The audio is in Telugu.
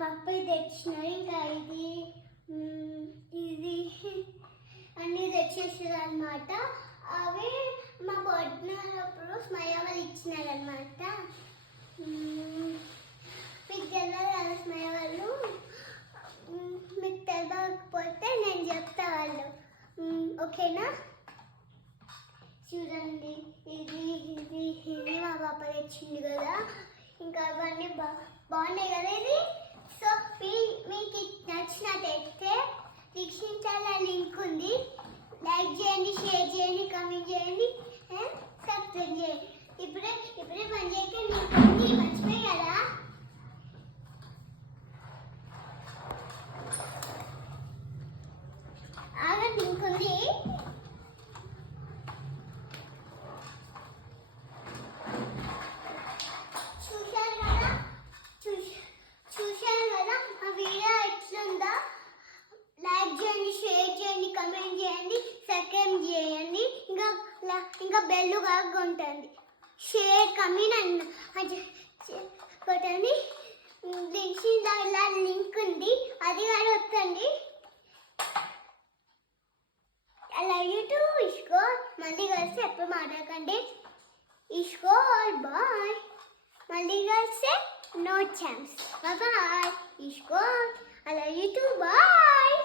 పప్పు తెచ్చిన ఇంకా ఇది అన్నీ తెచ్చేసారు అనమాట. అవి మా బర్త్డేప్పుడు స్మయ వాళ్ళు ఇచ్చినారనమాట. మీకు తెలియదు కదా స్మయ వాళ్ళు, మీకు తెలియకపోతే నేను చెప్తా వాళ్ళు, ఓకేనా? చూడండి, ఇది ఇది ఇది మా పాప తెచ్చింది కదా. ఇంకా అవన్నీ బాగున్నాయి కదా ఇది. సో మీకు నచ్చినట్టయితే వీక్షించాల లింక్ ఉంది, లైక్ చేయండి, షేర్ చేయండి, కామెంట్ చేయండి, సబ్స్క్రైబ్ చేయండి. ఇప్పుడే పని చేయక లింక్ మర్చిపోయి కదా. ఆగండి, లింక్ ఉంది. చూశారు కదా ఆ వీడియో ఎట్లుందో. లైక్ చేయండి, షేర్ చేయండి, కమెంట్ చేయండి, సబ్స్క్రైబ్ చేయండి. ఇంకా బెల్ కాగా ఉంటుంది. షేర్ కమెంట్ కొట్టండి. ఇలా లింక్ ఉంది, అది కూడా వస్తుంది. అలా యూట్యూబ్ ఇసుకో. మళ్ళీ కలిసి ఎప్పుడు మాట్లాడకండి. ఇసుకో, బాయ్. మళ్ళీ కలిస్తే no chance. Bye bye. Ishko. I love you too. Bye.